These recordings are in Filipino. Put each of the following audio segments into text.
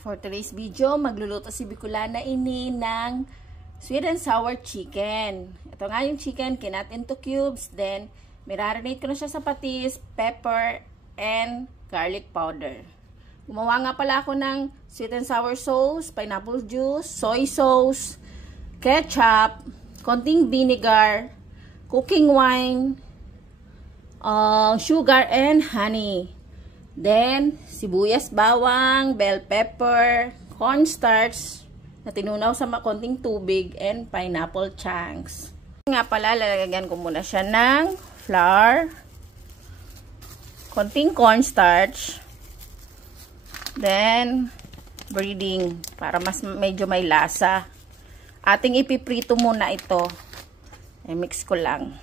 For today's video, magluluto si Bicolana ini ng sweet and sour chicken. Ito nga yung chicken, kinat into cubes, then marinate ko na siya sa patis, pepper, and garlic powder. Gumawa nga pala ako ng sweet and sour sauce, pineapple juice, soy sauce, ketchup, konting vinegar, cooking wine, sugar, and honey. Then, sibuyas, bawang, bell pepper, cornstarch na tinunaw sa konting tubig, and pineapple chunks. Nga pala, lalagyan ko muna siya ng flour, konting cornstarch, then breading para mas medyo may lasa. Ating ipiprito muna ito. I-mix ko lang.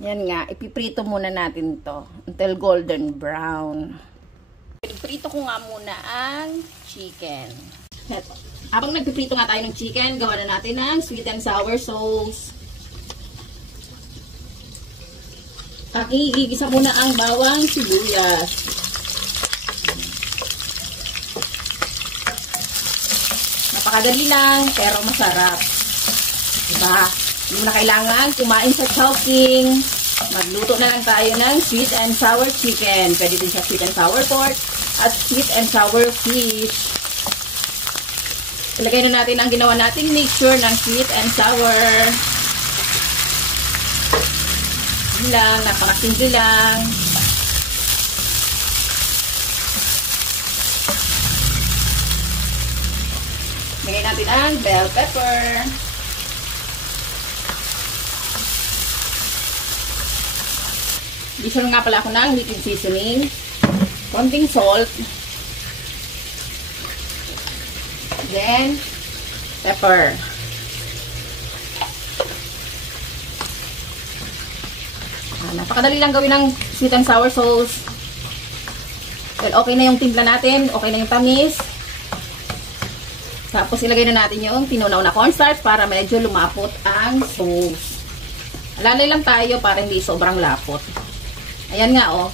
Yan nga, ipiprito muna natin to until golden brown. Ipiprito ko nga muna ang chicken. Eto. Habang nagpiprito nga tayo ng chicken, gawa na natin ng sweet and sour sauce. Igigisa muna ang bawang sibuyas. Napakadali lang, pero masarap. Diba? Hindi mo na kailangan kumain sa chopping. Magluto na lang tayo ng sweet and sour chicken. Pwede din siya sweet and sour pork at sweet and sour fish. Ilagay na natin ang ginawa nating mixture ng sweet and sour. Yun lang, napakasimple lang. Lagay natin ang bell pepper. Dito nga pala ako ng liquid seasoning, konting salt, then pepper. Napakadali lang gawin ng sweet and sour sauce. Well, okay na yung timpla natin, okay na yung tamis. Tapos ilagay na natin yung tinunaw na cornstarch para medyo lumapot ang sauce. Alalay lang tayo para hindi sobrang lapot. Ayan nga, oh.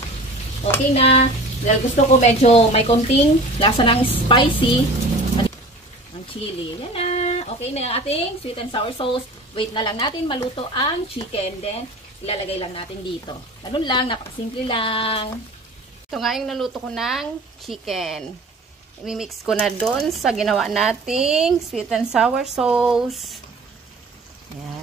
Okay na. Dahil gusto ko medyo may konting lasa ng spicy. Ang chili. Ayan na. Okay na yung ating sweet and sour sauce. Wait na lang natin maluto ang chicken. Then, ilalagay lang natin dito. Ganun lang. Napakasimple lang. Ito nga yung naluto ko ng chicken. I-mix ko na doon sa ginawa nating sweet and sour sauce. Ayan.